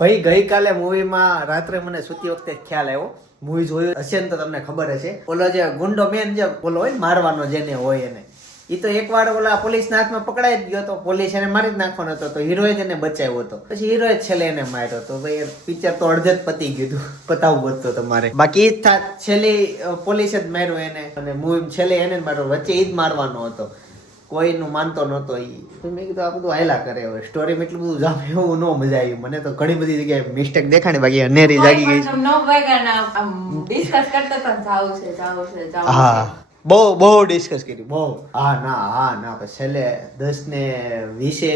ભાઈ ગઈકાલે મૂવીમાં રાત્રે મને સૂતી વખતે ખ્યાલ આવ્યો. મૂવી જોયું હશે ને તો તમને ખબર હશે. ઓલો જે ગુંડો મેન જે ઓલો હોય ને મારવાનો જેને હોય એને, એ તો એકવાર ઓલા પોલીસના હાથમાં પકડાઈ જ ગયો તો પોલીસ એને મારી જ નાખવાનો હતો તો હીરોએ જ એને બચાવ્યો હતો. પછી હીરોએ જ છેલ્લે એને માર્યો તો ભાઈ પિક્ચર તો અડધે જ પતી ગયું. પતાવવું હતું તમારે. બાકી ઈ જ થાત, છેલ્લી પોલીસે જ માર્યો એને અને મૂવી છેલ્લે એને જ માર્યો. વચ્ચે ઈ જ મારવાનો હતો. કોઈનું માનતો નહોતો. ઈ મેં કીધું આ બધું હાયલા કરે. હવે સ્ટોરીમાં એટલું બધું જામ એવું ન મજા આવી. મને તો ઘણી બધી જગ્યાએ મિસ્ટેક દેખાણી. બાકી અનેરી જાગી ગઈ છે. હા બહુ ડિસ્કસ કરી બહુ. હા ના પછી છેલ્લે 10 ને 20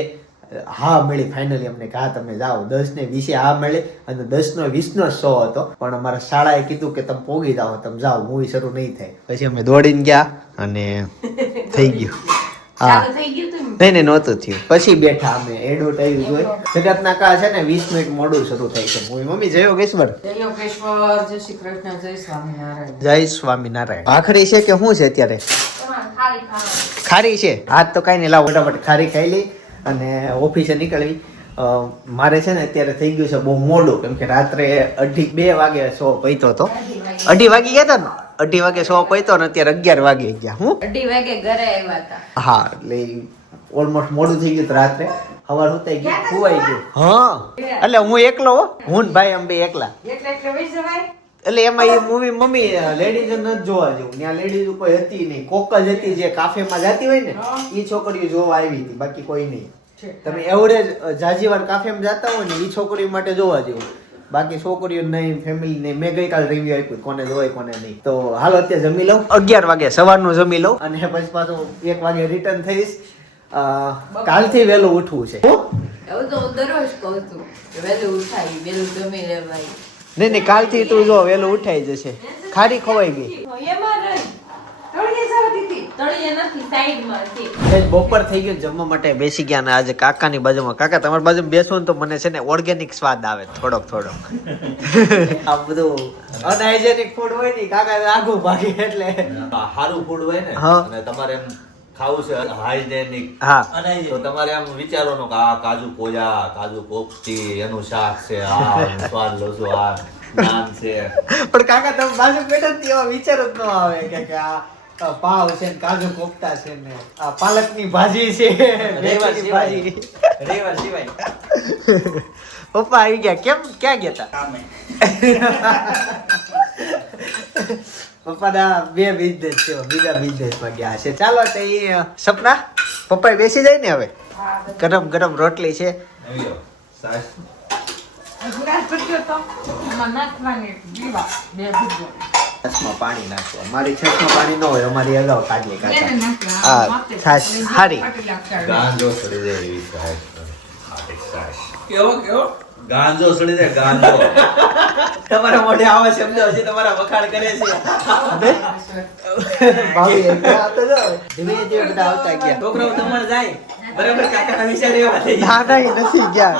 હા મળી ફાઇનલી અમને કે હા તમે જાઓ. 10 ને 20 હા મળી અને 10 નો 20 નો શો હતો પણ અમારા શાળાએ કીધું કે તમે પોગી જાઓ, તમે જાઓ, મૂવી શરૂ નહીં થાય. પછી અમે દોડીને ગયા અને થઈ ગયું. હા નહીં નહોતું થયું. પછી બેઠા અમે એડવર્ટાઈઝ જોઈ. જગતના કા છે ને 20 મિનિટ મોડું શરૂ થાય છે મૂવી. મમ્મી જય યોગેશ્વર. જય શ્રી કૃષ્ણ, જય સ્વામિનારાયણ. જય સ્વામિનારાયણ. ભાખરી છે કે શું છે અત્યારે? ખારી છે. આજ તો કઈ નહીં, લાવ ફટાફટ ખારી ખાઈ લઈ અને ઓફિસે નીકળવી. મારે છે ને અત્યારે થઈ ગયું છે બહુ મોડું, કેમ કે રાત્રે 2 વાગે શો પૈતો હતો. 2 વાગી ગયા હતા ને, 2 વાગે શો પૈતો ને અત્યારે 11 વાગે ગયા. હું 2 વાગે ઘરે આવ્યા હતા. હા એટલે ઓલમોસ્ટ મોડું થઈ ગયું રાત્રે. સવાર સુતાઈ ગયું, ખુવાઈ ગયું. હા એટલે હું એકલો હો, હું ને ભાઈ અંબે એકલા. એટલે એમાં એ મૂવી મમ્મી લેડીઝ નથી જોવા જેવું. ત્યાં લેડીઝ કોઈ હતી નહીં, કોક જ હતી જે કાફેમાં જતી હોય ને એ છોકરીઓ જોવા આવી હતી, બાકી કોઈ નહીં. તમે એવરેજ જાજી વાર કાફેમાં જતા હોય ને એ છોકરીઓ માટે જોવા જેવું, બાકી છોકરીઓ નહીં, ફેમિલી નહીં. મેં ગઈકાલ રિવ્યુ આપ્યું કોને જોવાય કોને નહીં. તો હાલો અત્યારે જમી લઉં. 11 વાગે સવારનું જમી લઉં અને પછી પાછું 1 વાગે રિટર્ન થઈશ. કાલથી વહેલું ઉઠવું છે. એવું તો હું દરરોજ કહું છું કે વહેલું ઉઠાય, વહેલું જમી લેવાય. નહીં કાલથી તું જો વહેલું ઉઠાઈ જશે. ખારી ખવાઈ ગઈ. બપોર થઈ ગયું, જમવા માટે બેસી ગયા ને આજે કાકાની બાજુમાં. કાકા તમારી બાજુમાં બેસો ને તો મને છે ને ઓર્ગેનિક સ્વાદ આવે થોડોક. આ બધું અનહાઇજેનિક ફૂડ હોય ને કાકા આગું ભાગી. એટલે સારું ફૂડ હોય ને અને તમારે એમ ખાવું છે હાઇજેનિક, હા તો તમારે આમ વિચારવાનું કે આ કાજુ કોજા, કાજુ કોફતી એનું શાક છે, આ સ્વાદ લો છો, આ નાન છે. પણ કાકા તમે બાજુ બેઠા ને એવા વિચાર જ ન આવે કે આ પાવ છે ને કાજુ કોફતા છે ને આ પાલકની ભાજી છે, મેથીની ભાજી. રવિવાર સિવાય પપ્પા આવી ગયા. કેમ ક્યાં ગયા હતા? પપ્પા ના 2 બિઝનેસ છે, બીજા બિઝનેસ માં ગયા છે. ચાલો તો એ સપના પપ્પા બેસી જાય ને હવે. ગરમ ગરમ રોટલી છે. છસમાં પાણી નાખવા. મારી છસમાં પાણી ન હોય, અમારી અગાઉ કાઢીએ કાકા. હા છાશ હારી. ગાંજો સડી જાય એવી છાશ. કેવો ગાંજો સડી જાય, ગાંજો. તમારા મોઢે આવા શબ્દો હજી તમારા વખાણ કરે છે. ભાભી આ તો જો ધીમે ધીમે બધા આવતા ગયા. છોકરાઓ તમારે જાય બરાબર કાકાના વિચાર એવા થઈ ના નહીં નથી ગયા.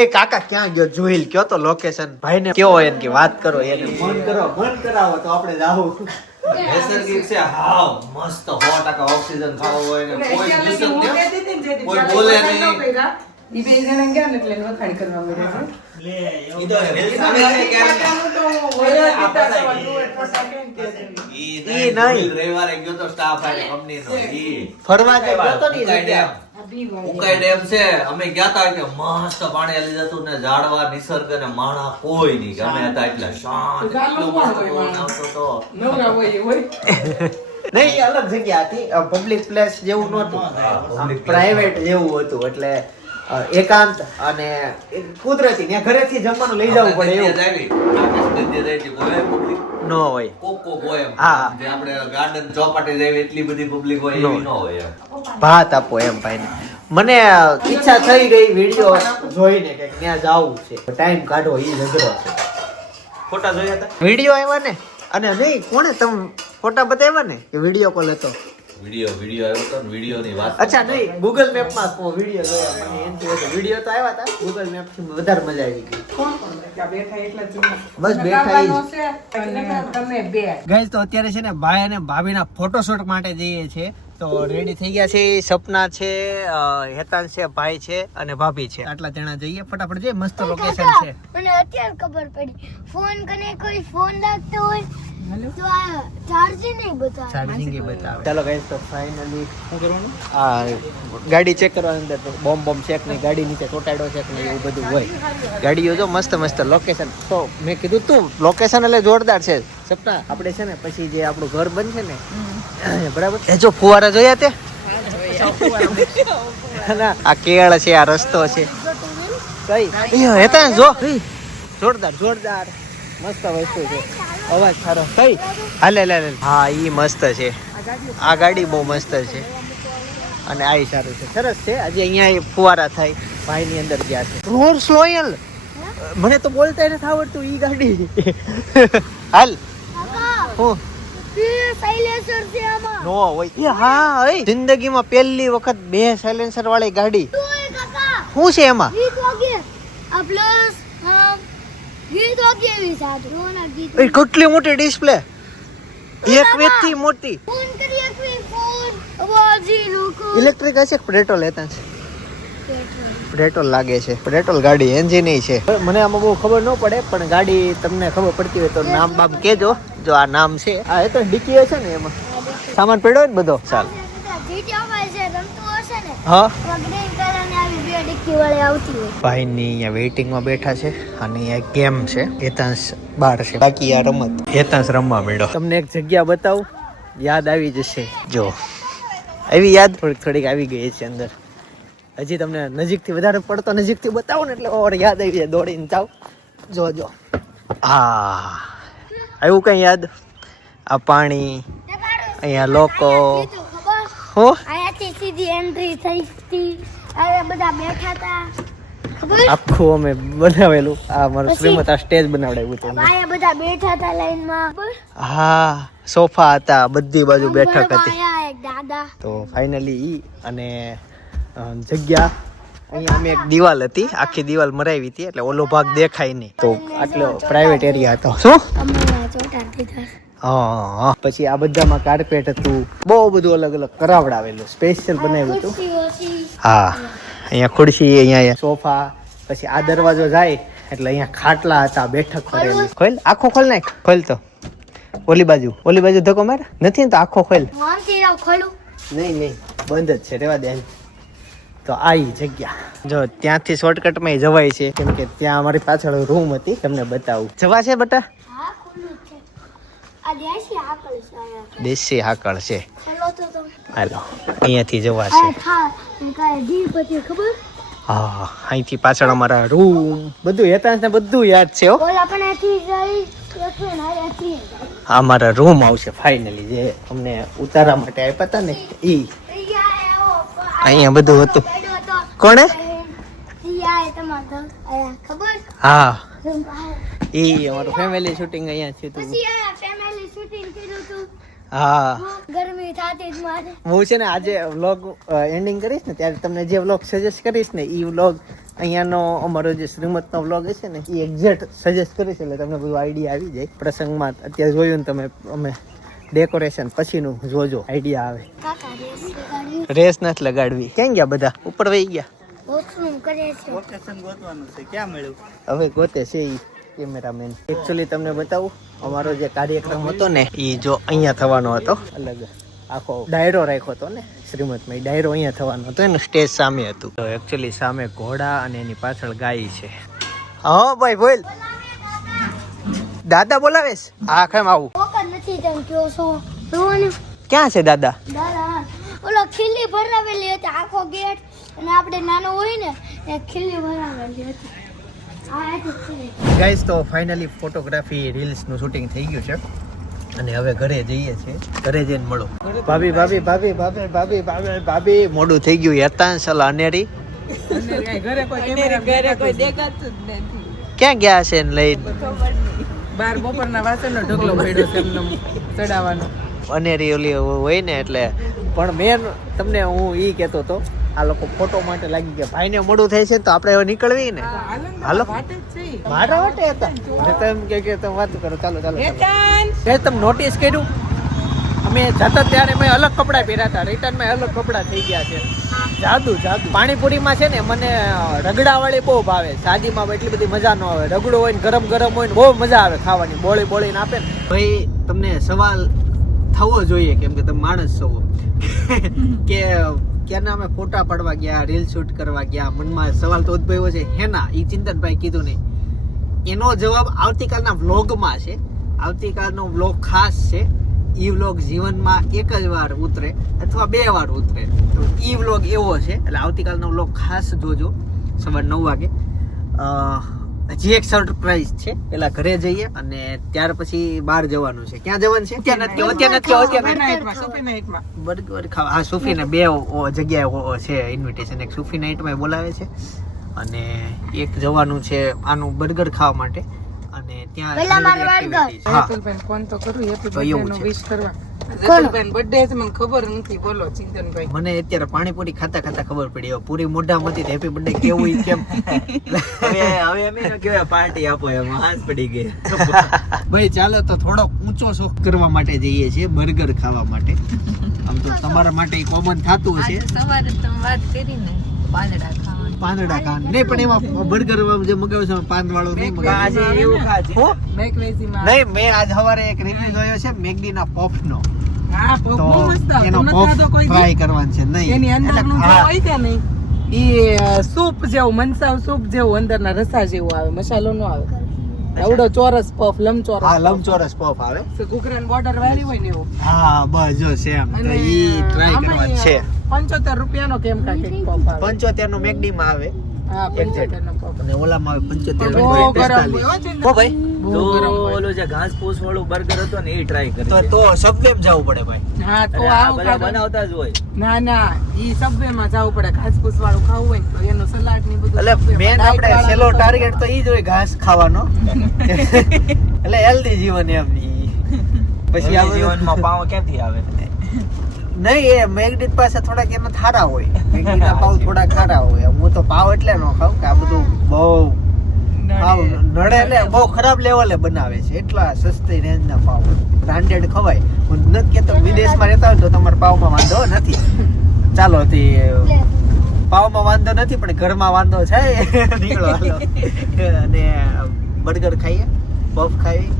એ કાકા ક્યાં ગયો જોઈલ કયો તો લોકેશન ભાઈને કેવો એને કે વાત કરો, એને ફોન કરો, ફોન કરાવો તો આપણે જાવું. નૈસર્ગિક છે, હાવ મસ્ત 100% ઓક્સિજન ખાવો હોય ને કોઈ ન્યુસન્સ નહીં, કોઈ બોલે નહીં. ઈ 2 જણા ગયા ને એટલે વખાણ કરવા મળ્યા. ઈ તો રેલ સામે છે ઈ નહીં રવિવારે ગયો તો સ્ટાફ આરે કંપનીનો ઈ ફરવા ગયો તો ની ઉકાઈ ડેમ છે. અમે ગયા તા કે મસ્ત પાણી આલી જતું ને ઝાડવા નિસર્ગ ને માણા કોઈ નહીં. કે અમે હતા એટલે શાંત, એટલો મસ્ત પવન આવતો તો. નવરા હોય હોય. નહીં એ અલગ જગ્યા હતી, પબ્લિક પ્લેસ જેવું નહોતું, પ્રાઇવેટ જેવું હતું. એટલે એકાંત અને કુદરતી ત્યાં ઘરેથી જમવાનું લઈ જવું પડે એવું ન હોય. કોક હોય એમ. હા. જે આપણે ગાર્ડન ચોપાટી જાય એટલી બધી પબ્લિક હોય એવી ન હોય એમ. ભાત આપો એમ ભાઈને. મને ઈચ્છા થઈ ગઈ વિડીયો જોઈને કે ત્યાં જાવું છે, ટાઈમ કાઢવો એ જગરો છે. ફોટા જોયા હતા. વિડીયો આવ્યા ને અને નહીં કોણે તમે ફોટા બતાવ્યા ને કે વિડીયો કોલ હતો? વિડીયો આવ્યો તો ને વિડીયોની વાત. અચ્છા નહીં ગૂગલ મેપ માં વિડીયો જોયા. મને એમ થયું કે વિડીયો તો આવ્યા હતા, ગૂગલ મેપ થી વધારે મજા આવી ગઈ. બેઠા એટલા જ બસ બેઠા તમે 2 ગાઈસ તો અત્યારે છે ને ભાઈ અને ભાભીના ફોટોશૂટ માટે જઈએ છીએ. તો રેડી થઈ ગયા છે. સપના છે, હેતાંશ છે, ભાઈ છે અને ભાભી છે. આટલા જણા જઈએ ફટાફટ. જઈએ, મસ્ત લોકેશન છે. મને અત્યારે ખબર પડી ફોન કને કોઈ ફોન લાગતો હોય તો આ ચાર્જિંગ નહીં બતાવે. ચાર્જિંગ એ બતાવે. ચાલો ગાઈસ, તો ફાઇનલી શું કરવાનું? આ ગાડી ચેક કરવાની અંદર બોમ્બ ચેક નહીં, ગાડી નીચે ચોટાડો ચેક નહીં, એવું બધું હોય. ગાડીઓ જો મસ્ત મસ્ત લોકેશન. તો મેં કીધું તું લોકેશન એટલે જોરદાર છે. સપના આપણે છે ને પછી જે આપણું ઘર બનશે ને બરાબર, એ જો ફુવારા જોયા તે ના, આ કેળ છે, આ રસ્તો છે. કઈ હેતા જો જોરદાર જોરદાર મસ્ત વસ્તુ છે. અવાજ સારો. કઈ હાલે લે. હા, ઈ મસ્ત છે. આ ગાડી બહુ મસ્ત છે અને આ સારું છે, સરસ છે. હજી અહીંયા ફુવારા થાય. ભાઈ ની અંદર ગયા છે. રોલ્સ રોયલ, મને તો બોલતા નથી આવડતું. ઈ ગાડી હાલ હું સાયલેન્સર છે આમાં. નો હોય. હા, જિંદગીમાં પહેલી વખત 2 સાયલેન્સર વાળી ગાડી. શું છે એમાં? ગીત વાગે આ પ્લસ ગીત વાગે એવી સાથે રોના ગીત. એ કેટલી મોટી ડિસ્પ્લે, એક વ્યક્તિ મોટી. ફોન કરી એકવી ફોન અવાજી લોકો. ઇલેક્ટ્રિક હશે કે પેટ્રોલ? હેતા પેટ્રોલ લાગે છે. પેટ્રોલ ગાડી, એન્જિન છે. મને આમાં બહુ ખબર ન પડે, પણ ગાડી તમને ખબર પડતી હોય તો નામ બામ કેજો. જો આ નામ છે, આ એ તો ડિક્કી હશે ને, એમાં સામાન પડ્યો ને બધો. ચાલ જીટી આવે છે રમતો હશે ને. હા, ગ્રીન કલર ની આવી બે ડિક્કી વાળી આવતી હોય. ભાઈ ની અહીંયા વેઇટિંગમાં બેઠા છે અને અહીંયા ગેમ છે. હેતાંશ બહાર છે, બાકી આ રમત હેતાંશ રમવા મળ્યો. તમને એક જગ્યા બતાવું, યાદ આવી જશે. જો આવી યાદ થોડીક આવી ગઈ છે અંદર. હજી તમને નજીકથી વધારે પડતો નજીકથી બતાવું ને એટલે ઓર યાદ આવી જાય, દોડીને જાવ. જો હા, આવ્યું કઈ યાદ? આ પાણી, અહીંયા લોકો. હો, અહીંયાથી સીધી એન્ટ્રી થઈ હતી. આ બધા બેઠા હતા ખબર. આખું અમે બનાવેલું. આ મારું શ્રીમત આ સ્ટેજ બનાવડાવ્યું હતું. અહીંયા બધા બેઠા હતા લાઈનમાં. હા, સોફા હતા, બધી બાજુ બેઠક હતી. અહીંયા એક દાદા. તો ફાઇનલી ઈ અને જગ્યા અહીંયા અમે એક દિવાલ હતી, આખી દિવાલ મરાવી હતી એટલે ઓલો ભાગ દેખાય નહીં. તો આટલો પ્રાઇવેટ એરિયા હતો. શું? અમે ચોટા દીધા. હા, પછી આ બધામાં કાર્પેટ હતું, બહુ બધું અલગ અલગ કરાવડાવેલું, સ્પેશિયલ બનાવ્યું હતું. ખુરશીઓ હતી. હા, અહીંયા ખુરશી, અહીંયા સોફા. પછી આ દરવાજો જાય એટલે અહીંયા ખાટલા હતા, બેઠક કરેલી. ખોલ, આખો ખોલ નાખ. ખોલ તો ઓલી બાજુ ધક્કો માર. નથી ને તો આખો ખોલ. માનતી રાવ ખોલું. નહીં, બંધ જ છે, રેવા દે. તો આ જગ્યા જો ત્યાંથી શોર્ટકટમાં જવાય છે, કેમ કે ત્યાં અમારી પાછળ રૂમ હતી. તમને બતાવું. જવા છે બટા? હા, ખુલ્લું છે. આ દેશી આકળ છે અહીંયા. દેશી હાકળ છે. ચલો તો તમે. હાલો, અહીંયાથી જવા આ છે. થા એ કાય જી પછી ખબર. હા, અહીંથી પાછળ અમારા રૂમ, બધું હેતાંશ ને બધું યાદ છે. હો, ઓલા પણ આથી જઈ એકવે ના આથી. આ અમારા રૂમ આવશે ફાઇનલી, જે અમને ઉતારવા માટે આપ્યા હતા ને ઈ. અહીંયા બધું હતું. કોણે? ખબર. હા, પછી ઈ અમારું ફેમિલી શૂટિંગ અહીંયા છે. તું આ ફેમિલી શૂટિંગ કર્યું હતું. હા, ગરમી થાતી જ મારે. હું છે ને આજે વ્લોગ એન્ડિંગ કરીશ ને ત્યારે તમને જે વ્લોગ સજેસ્ટ કરીશ ને ઈ વ્લોગ અહીંયાનો અમારો જે શ્રીમતનો વ્લોગ હશે ને એ એક્ઝેક્ટ સજેસ્ટ કરીશ એટલે તમને બધું આઈડિયા આવી જાય. પ્રસંગમાં અત્યારે જોયું ને તમે, અમે ડેકોરેશન પછીનું જોજો, આઈડિયા આવે. કાકા રેસ લગાડ્યું. રેસ નથી લગાડવી. ક્યાં ગયા બધા? ઉપર વહી ગયા. વોશરૂમ કરે છે. લોકેશન ગોતવાનું છે, ક્યાં મળ્યું? હવે ગોતે છે ઈ કેમેરામેન. એકચ્યુઅલી તમને બતાવું, અમારો જે કાર્યક્રમ હતો ને એ જો અહીંયા થવાનો હતો. અલગ આખો ડાયરો રાખ્યો હતો ને શ્રીમતમાં, એ ડાયરો અહીંયા થવાનો હતો, એનું સ્ટેજ સામે હતું. તો એકચ્યુઅલી સામે ઘોડા અને એની પાછળ ગાય છે. હા ભાઈ બોલ. દાદા બોલાવેશ? હા, કેમ આવું? વખત નથી તેમ કયો છો. જોવાનું. ક્યાં છે દાદા? દાદા ઓલો ખીલી ભરાવેલી હતી, આખો ગેટ. અને આપણે નાનો હોય ને એ ખીલી ભરાવેલી હતી. આ હતી. ગાઈસ, તો ફાઇનલી ફોટોગ્રાફી રીલ્સનું શૂટિંગ થઈ ગયું છે અને હવે ઘરે જઈએ છીએ. ઘરે જઈને મળો. ભાભી મોડું થઈ ગયું. હેતાંશ અનેરી ઘરે કોઈ દેખાતું જ નથી. ક્યાં ગયા છે ને લઈને? બાર બપોરના વાસણનો ઢગલો પડ્યો છે એમને ચડાવવાનો. અનેરી ઓલી હોય ને એટલે. પણ મેન તમને હું ઈ કહેતો હતો, આ લોકો ફોટો માટે લાગી ગયા. ભાઈને મોડું થાય છે તો આપણે હવે નીકળવી ને. હાલો, મારા વાટે હતા. તમે કે તમે વાત કરો. ચાલો તમે નોટિસ કર્યું અમે જતા ત્યારે મેં અલગ કપડાં પહેર્યા હતા, રિટર્નમાં અલગ કપડાં થઈ ગયા છે. જાદુ પાણીપુરીમાં છે ને મને રગડાવાળી બહુ ભાવે, સાદીમાં એટલી બધી મજા ન આવે. રગડો હોય ને ગરમ ગરમ હોય ને બહુ મજા આવે ખાવાની, બોળીને આપે ને. ભાઈ તમને સવાલ થવો જોઈએ કેમ કે તમે માણસ છો કે ક્યારના અમે ફોટા પાડવા ગયા, રીલ શૂટ કરવા ગયા, મનમાં સવાલ તો ઉદ્ભવ્યો છે હેના, એ ચિંતનભાઈ કીધું નહીં. એનો જવાબ આવતીકાલના વ્લોગમાં છે. આવતીકાલનો વ્લોગ ખાસ છે. ઈ વ્લોગ જીવનમાં એક જ વાર ઉતરે અથવા 2 વાર ઉતરે, તો ઈ વ્લોગ એવો છે. એટલે આવતીકાલનો વ્લોગ ખાસ જોજો સવાર 9 વાગે. હજી એક સરપ્રાઈઝ છે, પેલા ઘરે જઈએ અને ત્યાર પછી બહાર જવાનું છે. ક્યાં જવાનું છે? બર્ગર ખાવા. હા, સુફીને 2 જગ્યાએ છે ઇન્વિટેશન. એક સુફી નાઇટમાં બોલાવે છે અને એક જવાનું છે આનું બર્ગર ખાવા માટે. અને ત્યાં ફોન તો કરું હેપી તો એવું બર્થડે નો છે. વિશ કરવા. જતુલબેન બર્થડે છે મને ખબર નથી, બોલો ચિંતનભાઈ. મને અત્યારે પાણીપુરી ખાતા ખબર પડી. હવે પૂરી મોઢામાં હતી હેપી બર્થડે કેવું ઈ કેમ હવે અમે કેવાય પાર્ટી આપો એમ હાથ પડી ગઈ. ભાઈ ચાલો તો થોડો ઊંચો શોખ કરવા માટે જઈએ છીએ, બર્ગર ખાવા માટે. આમ તો તમારા માટે કોમન થતું હશે આજે સવારે તમે વાત કરી ને પાંદડા ખાવાની. પાંદડા ખાન નહીં, પણ એમાં બર્ગર જે મગાવ્યો છે પાંદ વાળો નહીં મગાવ્યો. મેકવેઝીમાં નહીં, મેં આજ સવારે એક રિવ્યુ જોયો છે મેગડી ના પફ નો. હા તો બહુ મસ્ત એનો તમને પફ ખાધો કોઈ દી? ટ્રાય કરવાનું છે. નહીં એની અંદર એટલે નું જે હા, હોય છે ને ઈ સૂપ જેવું, મનસાવ સૂપ જેવું અંદરના રસા જેવું આવે, મસાલો નો આવે. એવડો ચોરસ પફ, લંબચોરસ. હા, લંબચોરસ પફ આવે. કુકરાન બોર્ડર વાળી હોય ને એવું. હા બસ જો સેમ. તો અને ઈ ટ્રાય કરવાનું છે. 75 રૂપિયાનો કેમ કાંઈક એક પફ આવે. 75 નો મેગડી માં આવે હા 75 નો પફ. અને ઓલામાં આવે 75 બહુ નો ગરમ 45. હોય છે ને. હો ભાઈ, બહુ ગરમ હોય. ઓલું જે ઘાસ ફૂસ વાળું બર્ગર હતું ને એ ટ્રાય કરી. તો સબવેમ જવું પડે ભાઈ. હા તો આ આવું બધા ખાધું. બનાવતા જ હોય. ના ઈ સબવે માં જવું પડે. ઘાસપૂસ વાળું ખાવું હોય ને તો એનું સલાડ ની બધું એટલે Subway મેન માં આપણે diet છેલ્લો વાળાનું ટાર્ગેટ તો ઈ જ હોય ઘાસ ખાવાનો. એટલે હેલ્ધી જીવન એમની. પછી આ બધું- જીવનમાં પાવ ક્યાંથી આવે? નહીં, એ મેગડી પાસે થોડાક એમાં થારા હોય. મેગડીના પાવ થોડા ખારા હોય. હું તો પાવ એટલે ન ખાઉં કે આ બધું બહુ પાવ નડે, એટલે બહુ ખરાબ લેવલે બનાવે છે. એટલા સસ્તી રેન્જના પાવ બ્રાન્ડેડ ખવાય. હું નથી કહેતો વિદેશમાં રહેતા હોય તો તમારા પાવમાં વાંધો નથી. ચાલો તે પાવમાં વાંધો નથી પણ ઘરમાં વાંધો છે. નીકળો હાલો અને બર્ગર ખાઈએ, પફ ખાઈએ,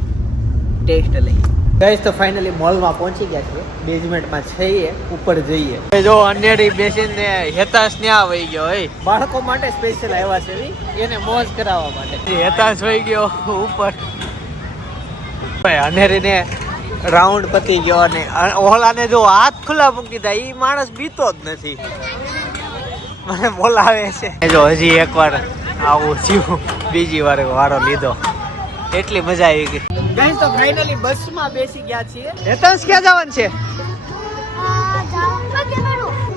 ટેસ્ટ લઈએ. ગાઈસ તો ફાઇનલી મોલમાં પહોંચી ગયા છીએ. બેઝમેન્ટમાં છીએ, ઉપર જઈએ. જો અનેરી બેસીને હેતાશ ન્યા વહી ગયો. બાળકો માટે સ્પેશિયલ આવ્યા છે એને મોજ કરાવવા માટે. હેતાશ વહી ગયો ઉપર. અનેરીને રાઉન્ડ પતી ગયો અને ઓલાને જો હાથ ખુલ્લા મૂકી દીધા. ઈ માણસ બીતો જ નથી, મને બોલાવે છે. જો હજી એકવાર આવું થયું, બીજી વાર વારો લીધો. એટલી મજા આવી ગઈ. ગાઈસ તો ફાઇનલી બસમાં બેસી ગયા છીએ. હેતાંશ ક્યાં જવાનું છે?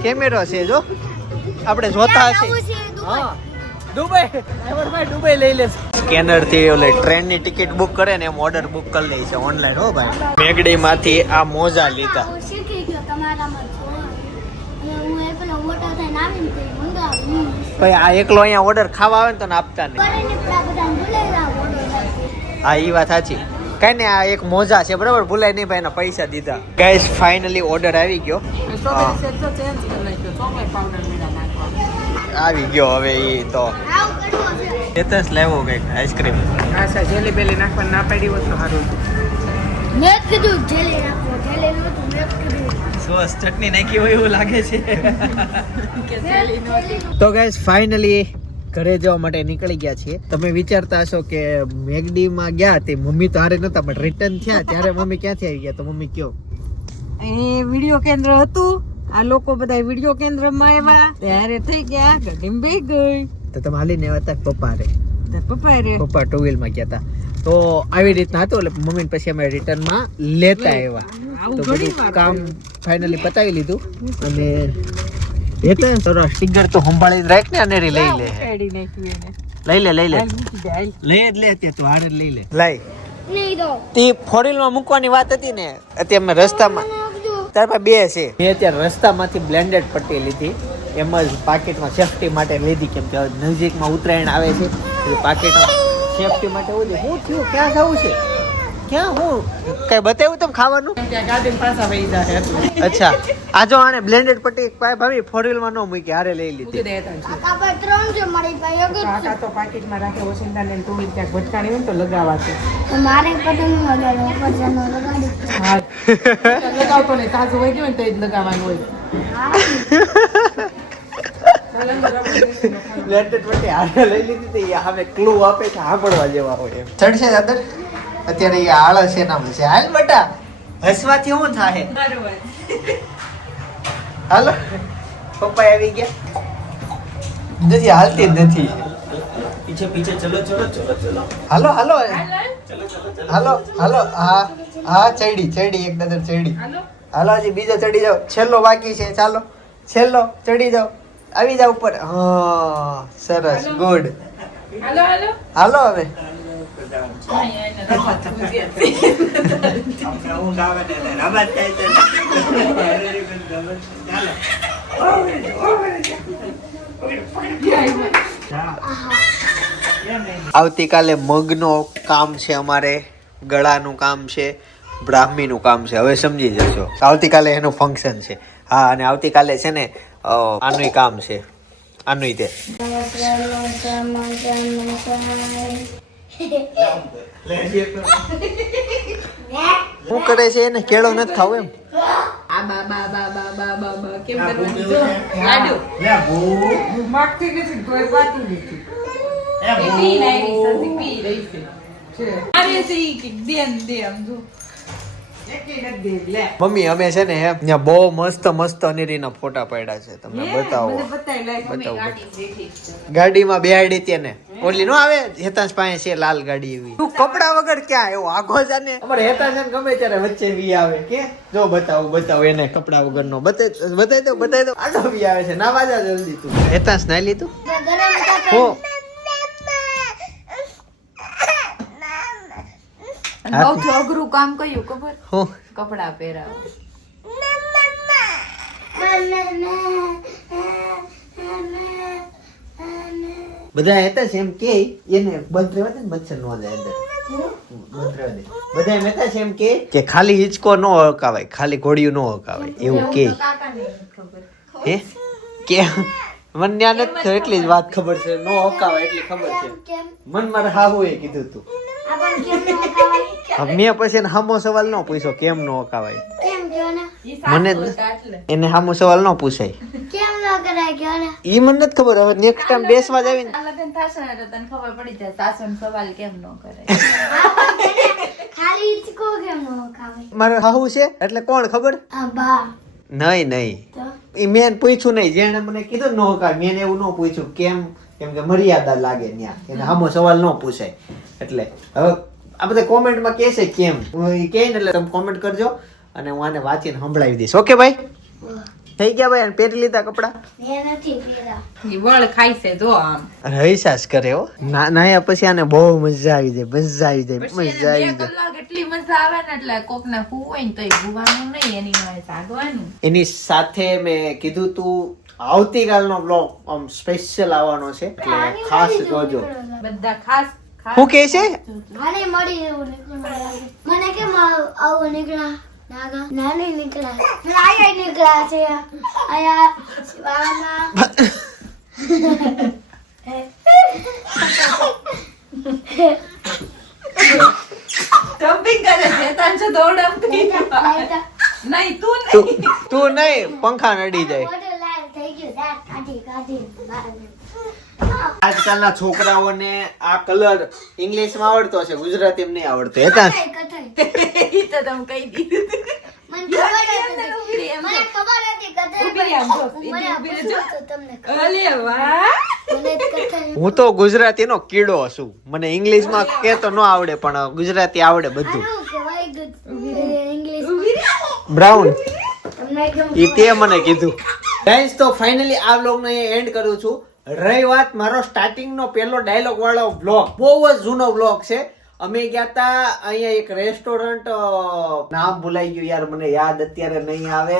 કેમેરો છે જો, આપણે જોતા હશે. હા, દુબઈ. ભાઈ દુબઈ લઈ લેશે. સ્કેનર થી ઓલે ટ્રેન ની ટિકિટ બુક કરે ને એમ ઓર્ડર બુક કરી લે છે ઓનલાઈન. હો ભાઈ, મેગડી માંથી આ મોજા લીધા. શીખી ગયો તમારામાં અને હું એ પેલો મોટો થઈને આવીને તે મંગાવું. ભાઈ આ એકલો અહીંયા ઓર્ડર ખાવા આવે ને તો આપતા નહીં. કરીને પેલા બધાને બોલાવ્યા ઓર્ડર. હા, ઈ વાત સાચી. કઈ ને આ એક મોજા છે બરાબર, ભૂલાય નહીં ભાઈ, એના પૈસા દીધા. ગાઈસ ફાઇનલી ઓર્ડર આવી ગયો. સ્ટ્રોબેરી શેક તો ચેન્જ કરી નાખ્યો, ચોકલેટ પાવડર મેળા નાખવા. આવી ગયો હવે ઈ તો. આવું કરવો છે. હેતાશ લાવ્યો કંઈક આઈસ્ક્રીમ. આશા જેલી બેલી નાખવા ના પાડી હોત તો સારું હતું. મેં જ કીધું જેલી નાખો, જેલી નહોતું, મેં જ કીધું. સોસ ચટણી નાખી હોય એવું લાગે છે. તો ગાઈસ ફાઇનલી ઘરે જવા માટે નીકળી ગયા છીએ. તમે વિચારતા હશો કે મેગડી માં ગયા તે મમ્મી તો હારે નતા, પણ રિટર્ન થયા ત્યારે મમ્મી ક્યાંથી આવી ગયા? તો મમ્મી કયો. અહીં વિડિયો કેન્દ્ર હતું, આ લોકો બધા વિડિયો કેન્દ્રમાં આવ્યા, ત્યારે થઈ ગયા ગાડીમાં બેસી ગઈ. તો તમે હાલીને આવ્યા હતા પપ્પા હારે? પપ્પા રે પપ્પા ટુ વ્હીલ માં ગયા હતા. તો આવી રીતના હતું. એટલે મમ્મી પછી અમે રિટર્ન માં લેતા આવ્યા. તો બધું કામ ફાઇનલી પતાવી લીધું. અને સ્ટીકર તો સંભાળી રાખ ને, અનેરી લઈ લે. કાઢી નાખ્યું એને. લઈ લે હાલ મૂકી દે, હાલ. લે તું હારે લઈ લે. લઈ નહીં દો. તી ફોર માં મૂકવાની વાત હતી ને, અત્યારે અમે રસ્તામાં તાર પાસે 2 છે. મેં અત્યારે રસ્તામાંથી બ્લેન્ડેડ પટ્ટી લીધી, એમ જ પાકેટમાં સેફટી માટે લીધી. કેમ કે નજીકમાં ઉત્તરાયણ આવે છે, પાકેટમાં સેફટી માટે હું થયું, ક્યાં જવું છે? ક્યાં હું કઈ બતાવ્યું તમે ખાવાનું? ત્યાં ગાર્ડન પાછા વહી જાય એટલે અચ્છા આ જો આને બ્લેન્ડેડ પટ્ટી ભાભી 4 માં નો મૂકી હારે લઈ મૂકી લીધી. દેતા છે. આપણે 3 છે મારી પાસે એક જ કાકા તો પાકીટમાં રાખે વોશિંગટન ને ટુ વ્હીલ ક્યાંક ભટકાણી હોય ને તો લગાવવા છે. છે મારે પતંગ વગાડો પતંગ વગાડી હા લગાવતો ને તાજું હોય ગયું ને તો જ લગાવવાનું હોય. બ્લેન્ડેડ પટ્ટી હારે લઈ લીધી તો એ હવે ક્લુ આપે છે સાંભળવા જેવા હોય એમ. ચડશે દાદર અત્યારે એ આળસ છે ના છે. હાલ બટા હસવાથી શું થાય? હાલો પપ્પા આવી ગયા નથી હાલતી જ નથી. पीछे पीछे चलो चलो चलो चलो હાલો હાલો હાલો હાલો હા હા ચડી એક દાદર ચડી. હાલો હજી બીજો ચડી જાઓ. છેલ્લો બાકી છે. ચાલો છેલ્લો ચડી જાઓ. આવી જાવ ઉપર. હા સરસ ગુડ. હાલો હવે हमने ऊँट आवे ने रमत कहते આવતીકાલે મગનો કામ છે અમારે, ગળાનું કામ છે, બ્રાહ્મીનું કામ છે. હવે સમજી જશો આવતીકાલે એનું ફંક્શન છે. હા અને આવતીકાલે છે ને આનું કામ છે. આનું તે શું કરે છે એને કેળો નથી ખાવું એમ. આ બા બા બા બા બા બા બા કેમ કરવાનું જો લાડુ માગતી નથી તોય પાતી નથી. પી નાઈ સતી પી રહી છે મારે છે ઈ કે દેન દે આમ જો મમ્મી અમે છે ને ત્યાં બહુ મસ્ત મસ્ત અનેરીના ફોટા પાડ્યા છે. તમને બતાવો બતાવો. ગાડીમાં બેહાડી તેને ઓલી નો આવે હેતાંશ પાસે છે લાલ ગાડી એવી. તું કપડા વગર ક્યાં એવો આખો જાને અમારે હેતાંશ ગમે ત્યારે વચ્ચે વી આવે કે જો બતાવો એને કપડા વગર નો બતાવી દો આડો વી આવે છે. ના વાજા જલ્દી તું. હેતાંશ નાઈ લીધું હો સૌથી અઘરું કામ કયું ખબર? હો કપડા પહેરાવા. બધા હતા છે એમ કે એને બંધ રહેવા દે ને મચ્છર નો જાય અંદર. બંધ રહેવા દે. બધા એમ હતા છે એમ કે ખાલી હિંચકો નો હકાવાય, ખાલી ઘોડિયું નો હકાવાય એવું કે. કાકાને ખબર. હે કે મને ત્યાં નથી એટલી જ વાત ખબર છે. નો હકાવાય એટલી ખબર છે. મન મારે હાહુએ કીધું તું. મેં પછી એને હામો સવાલ ન પૂછ્યો કેમ નો હકાવાય. મને એને હામો સવાલ ન પૂછાય. ઈ મને નથી ખબર. હવે નેક્સ્ટ ટાઈમ બેસવા જ આવીને લગન થશે ને તો તને ખબર પડી જાય સાસુનો સવાલ કેમ ન કરે. ખાલી હિચકો કેમ ન ખાવે? મારે હાહુ છે એટલે કોણ ખબર? આ બા નહીં ઈ મેં પૂછ્યું નહીં. જેને મને કીધું ન હકાય મેં એવું ન પૂછ્યું કેમ કે મર્યાદા લાગે ત્યાં. એને હામો સવાલ ન પૂછાય એટલે. હવે આ બધા કોમેન્ટમાં કે છે કેમ એ કે ને એટલે તમે કોમેન્ટ કરજો અને હું આને વાંચીને સંભળાવી દઈશ. ઓકે ભાઈ થઈ ગયા ભાઈ. પહેરી લીધા કપડા? મેં નથી પીરા. ઈ વળ ખાય છે જો આમ. હૈસાસ કરે હો. ના પછી આને બહુ મજા આવી જાય. પછી એને 2 કલાક એટલી મજા આવે ને એટલે કોક ને હોય ને તો એ ભૂવાનું નહીં એની વાય જાગવાનું. એની સાથે મેં કીધું તું આવતીકાલનો બ્લોગ સ્પેશિયલ આવવાનો છે એટલે ખાસ જોજો. બધા ખાસ શું કે છે? મને મળી એવું નીકળ્યું. મને કેમ આવું નીકળ્યા? નાગા નાની નીકળ્યા. આયા નીકળ્યા છે. આયા વાના ડમ્પિંગ કરે છે તાન છે દો ડમ્પિંગ. નહીં તું નહીં પંખા નડી જાય. મોઢું લાલ થઈ ગયું. દાંત કાઢી બહાર. આજકાલના છોકરાઓને આ કલર ઇંગ્લિશમાં આવડતો છે, ગુજરાતીમાં નહીં આવડતો. હેતા કથાઈ. ઈ તો તમે કહી દીધું. મને ખબર હતી કથાઈ. ઉભી રહી આમ જો. મને ઉભી રહેજો. પૂછ્યું તો તમને ખબર. અલે વાહ. મને કથાઈ. હું તો ગુજરાતીનો કીડો છું. મને ઇંગ્લિશમાં કેતો ન આવડે પણ ગુજરાતી આવડે બધું. આનું કહેવાય ઇંગ્લિશ બ્રાઉન તમને એકદમ ઈ તે મને કીધું. ગાઈસ તો ફાઇનલી આ વ્લોગને અહીંયા એન્ડ કરું છું. રહી વાત મારો સ્ટાર્ટિંગનો પહેલો ડાયલોગ વાળો વ્લોગ, બહુ જ જૂનો વ્લોગ છે. અમે ગયા તા અહીંયા એક રેસ્ટોરન્ટ, નામ ભૂલાઈ ગયું યાર, મને યાદ અત્યારે નહીં આવે.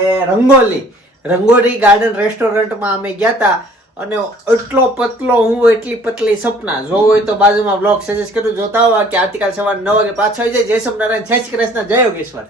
રંગોલી ગાર્ડન રેસ્ટોરન્ટમાં અમે ગયા તા. અને એટલો પતલો હું એટલી પતલી સપના જોવો હોય તો બાજુમાં બ્લોગ સજેસ્ટ કરું જોતા હો કે આવતીકાલ સવારે 9 વાગે પાછો આવી જાય. જય સોમનારાયણ, જય શ્રી કૃષ્ણ, જય યોગેશ્વર.